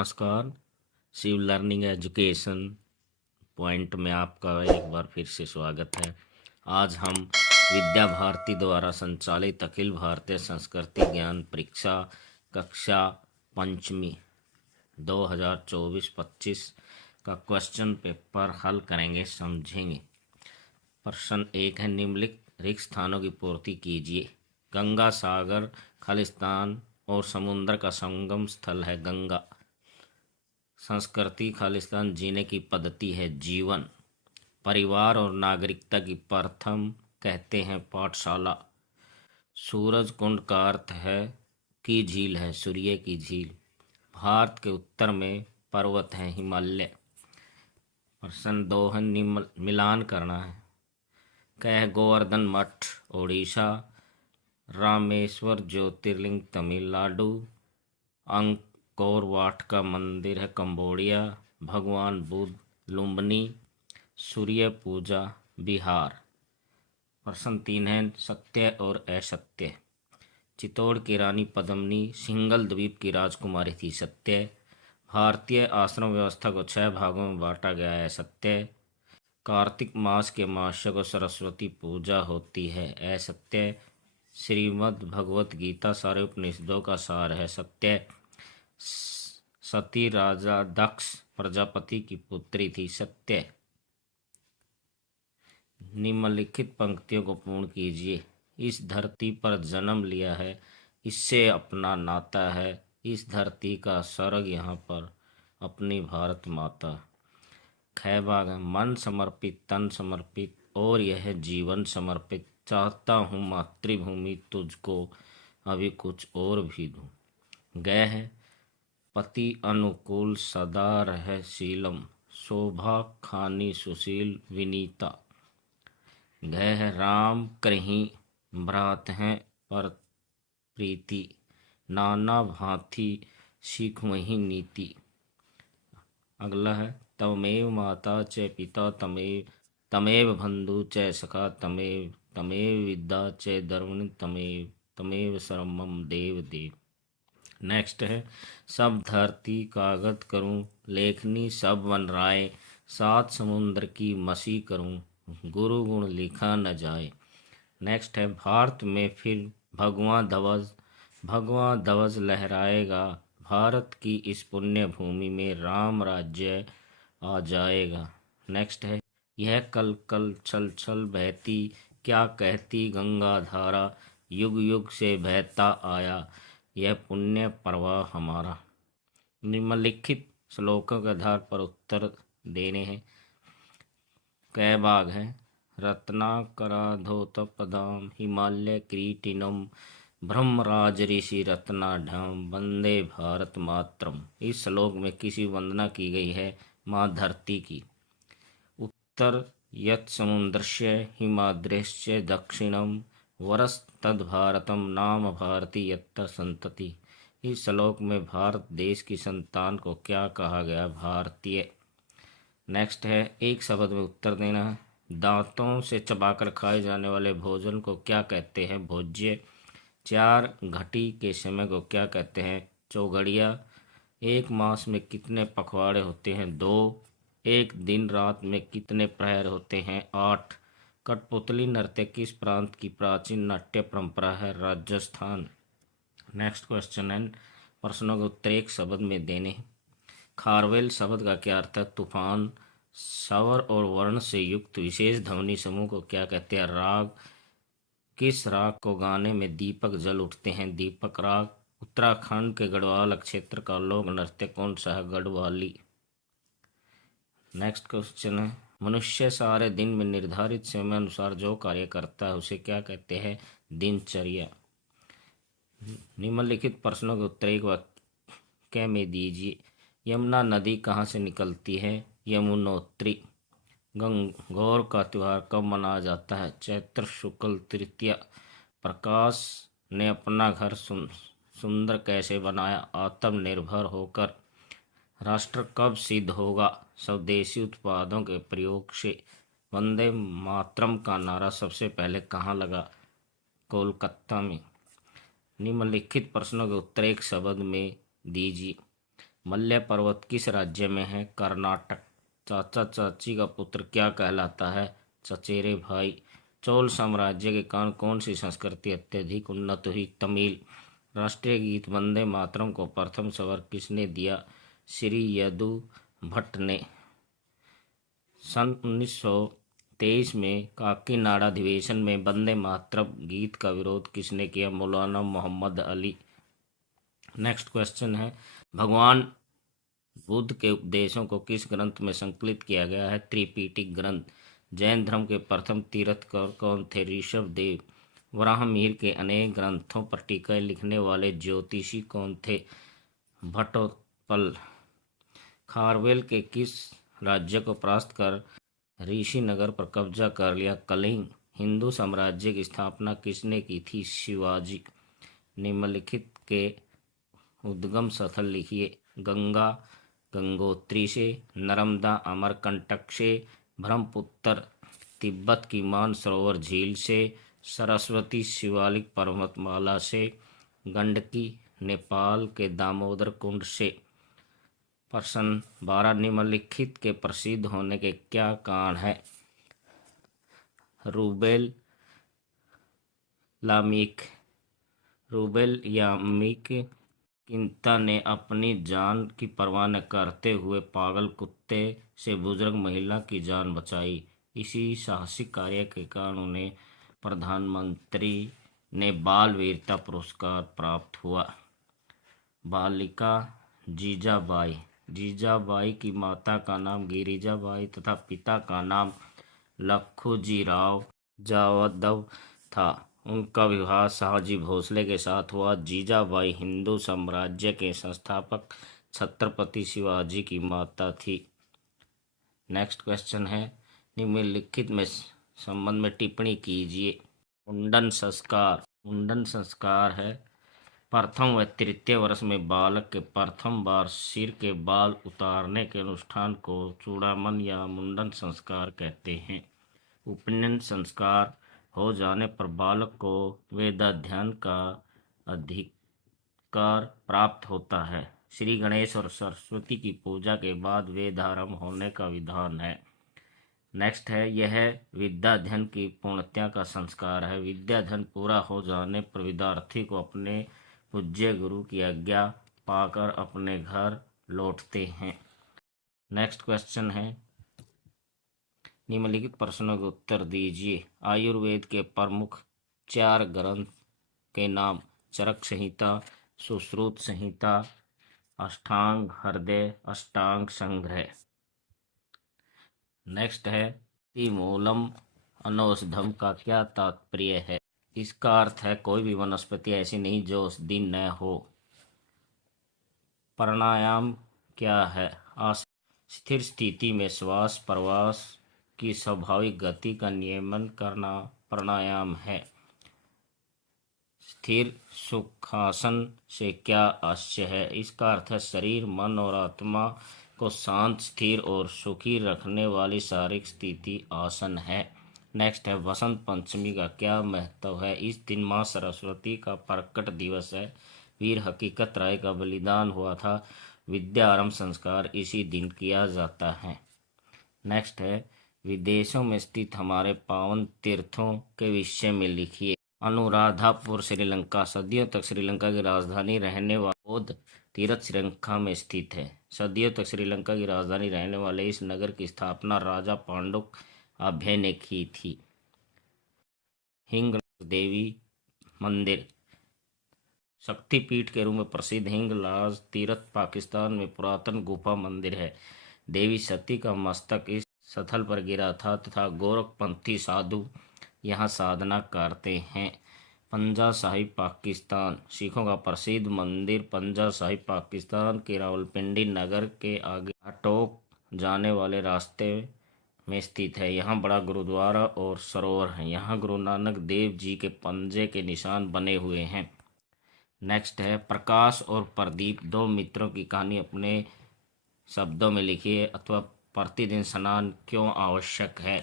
नमस्कार। Shiv learning education point में आपका एक बार फिर से स्वागत है। आज हम विद्या भारती द्वारा संचालित अखिल भारतीय संस्कृति ज्ञान परीक्षा कक्षा पंचमी 2024-25 का क्वेश्चन पेपर हल करेंगे, समझेंगे। प्रश्न 1 है, निम्नलिखित स्थानों की पूर्ति कीजिए। गंगा सागर खालिस्तान और समुद्र का संगम स्थल है गंगा। संस्कृति खालिस्तान जीने की पद्धति है जीवन। परिवार और नागरिकता की प्रथम कहते हैं पाठशाला। सूरज कुंड का अर्थ है की झील है, सूर्य की झील। भारत के उत्तर में पर्वत है हिमालय। प्रश्न 2 है, मिलान करना है। कह गोवर्धन मठ ओडिशा, रामेश्वर ज्योतिर्लिंग तमिलनाडु, अंकोर वाट का मंदिर है कंबोडिया, भगवान बुद्ध लुम्बिनी, सूर्य पूजा बिहार। प्रश्न 3 है, सत्य और असत्य। चित्तौड़ की रानी पद्मिनी सिंघल द्वीप की राजकुमारी थी, सत्य। भारतीय आश्रम व्यवस्था को 6 भागों में बांटा गया है, सत्य। कार्तिक मास के अमावस्या को सरस्वती पूजा होती है, असत्य। श्रीमद् भगवत गीता सारे उपनिषदों का सार है, सत्य। सती राजा दक्ष प्रजापति की पुत्री थी, सत्य। निम्नलिखित पंक्तियों को पूर्ण कीजिए। इस धरती पर जन्म लिया है, इससे अपना नाता है, इस धरती का स्वर्ग यहाँ पर अपनी भारत माता। ख भाग है, मन समर्पित तन समर्पित और यह जीवन समर्पित, चाहता हूँ मातृभूमि तुझको अभी कुछ और भी दूँ। ग है, पति अनुकूल सदा रह शीलम, शोभा खानी सुशील विनीता। घ है, राम करहीं भ्रात हैं पर प्रीति, नाना भांति सीख वही नीति। अगला है, तमेव माता च पिता तमेव बंधु च सखा तमेव विद्या च धर्म तमेव सर्वम देव देव। नेक्स्ट है, सब धरती कागज करूं लेखनी सब वन राय, 7 समुद्र की मसी करूं गुरु गुण लिखा न जाए। नेक्स्ट है, भारत में फिर भगवां ध्वज लहराएगा, भारत की इस पुण्य भूमि में राम राज्य आ जाएगा। नेक्स्ट है, यह कल कल छल छल बहती, क्या कहती गंगा धारा, युग युग से बहता आया यह पुण्य प्रवाह हमारा। निम्नलिखित श्लोकों के आधार पर उत्तर देने हैं। क भाग है, रत्नाकराधोत पदाम हिमालय क्रीटिनम, ब्रह्मराज ऋषि रत्नाढ्याम वंदे भारत मातरम। इस श्लोक में किसी वंदना की गई है माँ धरती की। उत्तर यत् समुद्रस्य हिमाद्रेश्च दक्षिणम वरस तद भारतम नाम भारती यत्तर संतति। इस श्लोक में भारत देश की संतान को क्या कहा गया, भारतीय। नेक्स्ट है, एक शब्द में उत्तर देना है। दांतों से चबाकर खाए जाने वाले भोजन को क्या कहते हैं, भोज्य। 4 घटी के समय को क्या कहते हैं, चौघड़िया। एक मास में कितने पखवाड़े होते हैं, 2। एक दिन रात में कितने प्रहर होते हैं, 8। कठपुतली नृत्य किस प्रांत की प्राचीन नाट्य परंपरा है, राजस्थान। नेक्स्ट क्वेश्चन है, प्रश्नों के उत्तर एक शब्द में देने। खारवेल शब्द का क्या अर्थ है, तूफान। स्वर और वर्ण से युक्त विशेष ध्वनि समूह को क्या कहते हैं, राग। किस राग को गाने में दीपक जल उठते हैं, दीपक राग। उत्तराखंड के गढ़वाल क्षेत्र का लोक नृत्य कौन सा है, गढ़वाली। नेक्स्ट क्वेश्चन है, मनुष्य सारे दिन में निर्धारित समय अनुसार जो कार्य करता है उसे क्या कहते हैं, दिनचर्या। निम्नलिखित प्रश्नों के उत्तर एक वाक्य में दीजिए। यमुना नदी कहाँ से निकलती है, यमुनोत्री। गंगौर का त्यौहार कब मनाया जाता है, चैत्र शुक्ल तृतीया। प्रकाश ने अपना घर सुंदर कैसे बनाया, आत्मनिर्भर होकर। राष्ट्र कब सिद्ध होगा, स्वदेशी उत्पादों के प्रयोग से। वंदे मातरम का नारा सबसे पहले कहाँ लगा, कोलकाता में। निम्नलिखित प्रश्नों के उत्तर एक शब्द में दीजिए। मल्य पर्वत किस राज्य में है? कर्नाटक। चाचा चाची का पुत्र क्या कहलाता है? चचेरे भाई। चोल साम्राज्य के कारण कौन सी संस्कृति अत्यधिक उन्नत हुई? तमिल। राष्ट्रीय गीत वंदे मातरम को प्रथम स्वर किसने दिया? श्री यदु भट्ट ने। सन 1923 में काकीनाडा अधिवेशन में वंदे मातरम गीत का विरोध किसने किया? मौलाना मोहम्मद अली। नेक्स्ट क्वेश्चन है, भगवान बुद्ध के उपदेशों को किस ग्रंथ में संकलित किया गया है? त्रिपिटक ग्रंथ। जैन धर्म के प्रथम तीर्थंकर कौन थे? ऋषभ देव। वराहमिहिर के अनेक ग्रंथों पर टीकाएं लिखने वाले ज्योतिषी कौन थे? भट्टोत्पल। खारवेल के किस राज्य को परास्त कर ऋषिनगर पर कब्जा कर लिया? कलिंग। हिंदू साम्राज्य की स्थापना किसने की थी? शिवाजी। निम्नलिखित के उद्गम स्थल लिखिए। गंगा गंगोत्री से, नर्मदा अमरकंटक से, ब्रह्मपुत्र तिब्बत की मानसरोवर झील से, सरस्वती शिवालिक पर्वतमाला से, गंडकी नेपाल के दामोदर कुंड से। प्रश्न 12, निम्नलिखित के प्रसिद्ध होने के क्या कारण है? रूबेल यामिक किंता ने अपनी जान की परवाह न करते हुए पागल कुत्ते से बुजुर्ग महिला की जान बचाई। इसी साहसिक कार्य के कारण उन्हें प्रधानमंत्री ने बाल वीरता पुरस्कार प्राप्त हुआ। बालिका जीजाबाई। जीजाबाई की माता का नाम गिरिजाबाई तथा पिता का नाम लखुजीराव जाधव था। उनका विवाह शाहजी भोसले के साथ हुआ। जीजाबाई हिंदू साम्राज्य के संस्थापक छत्रपति शिवाजी की माता थी। नेक्स्ट क्वेश्चन है, निम्नलिखित में संबंध में टिप्पणी कीजिए। मुंडन संस्कार है प्रथम व तृतीय वर्ष में बालक के प्रथम बार सिर के बाल उतारने के अनुष्ठान को चूड़ामन या मुंडन संस्कार कहते हैं। उपनयन संस्कार हो जाने पर बालक को वेदाध्ययन का अधिकार प्राप्त होता है। श्री गणेश और सरस्वती की पूजा के बाद वेद आरंभ होने का विधान है। नेक्स्ट है, यह विद्याध्ययन की पूर्णता का संस्कार है। विद्याध्ययन पूरा हो जाने पर विद्यार्थी को अपने पूज्य गुरु की आज्ञा पाकर अपने घर लौटते हैं। नेक्स्ट क्वेश्चन है, निम्नलिखित प्रश्नों के उत्तर दीजिए। आयुर्वेद के प्रमुख 4 ग्रंथ के नाम? चरक संहिता, सुश्रुत संहिता, अष्टांग हृदय, अष्टांग संग्रह। नेक्स्ट है, तिमूलम अनौषधम का क्या तात्पर्य है? इसका अर्थ है कोई भी वनस्पति ऐसी नहीं जो औषधि न हो। प्राणायाम क्या है? स्थिर स्थिति में श्वास प्रश्वास की स्वाभाविक गति का नियमन करना प्राणायाम है। स्थिर सुखासन से क्या आशय है? इसका अर्थ है शरीर मन और आत्मा को शांत स्थिर और सुखी रखने वाली शारीरिक स्थिति आसन है। नेक्स्ट है, वसंत पंचमी का क्या महत्व है? इस दिन माँ सरस्वती का प्रकट दिवस है। वीर हकीकत राय का बलिदान हुआ था। विद्या आरंभ संस्कार इसी दिन किया जाता है। नेक्स्ट है, विदेशों में स्थित हमारे पावन तीर्थों के विषय में लिखिए। अनुराधापुर श्रीलंका। सदियों तक श्रीलंका की राजधानी रहने वाला बौद्ध तीर्थ श्रीलंका में स्थित है। सदियों तक श्रीलंका की राजधानी रहने वाले इस नगर की स्थापना राजा पांडुक अभय ने की थी। हिंगलाज देवी मंदिर शक्तिपीठ के रूप में प्रसिद्ध हिंगलाज तीर्थ पाकिस्तान में पुरातन गुफा मंदिर है। देवी सती का मस्तक इस स्थल पर गिरा था तथा गोरखपंथी साधु यहाँ साधना करते हैं। पंजा साहिब पाकिस्तान। सिखों का प्रसिद्ध मंदिर पंजा साहिब पाकिस्तान के रावलपिंडी नगर के आगे अटोक जाने वाले रास्ते में स्थित है। यहाँ बड़ा गुरुद्वारा और सरोवर है। यहाँ गुरु नानक देव जी के पंजे के निशान बने हुए हैं। नेक्स्ट है, प्रकाश और प्रदीप 2 मित्रों की कहानी अपने शब्दों में लिखिए अथवा प्रतिदिन स्नान क्यों आवश्यक है?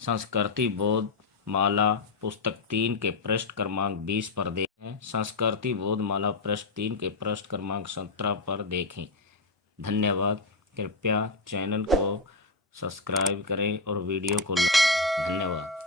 संस्कृति बोध माला पुस्तक 3 के पृष्ठ क्रमांक 20 पर देखें। संस्कृति बोधमाला पृष्ठ 3 के पृष्ठ क्रमांक 17 पर देखें। धन्यवाद। कृपया चैनल को सब्सक्राइब करें और वीडियो को धन्यवाद।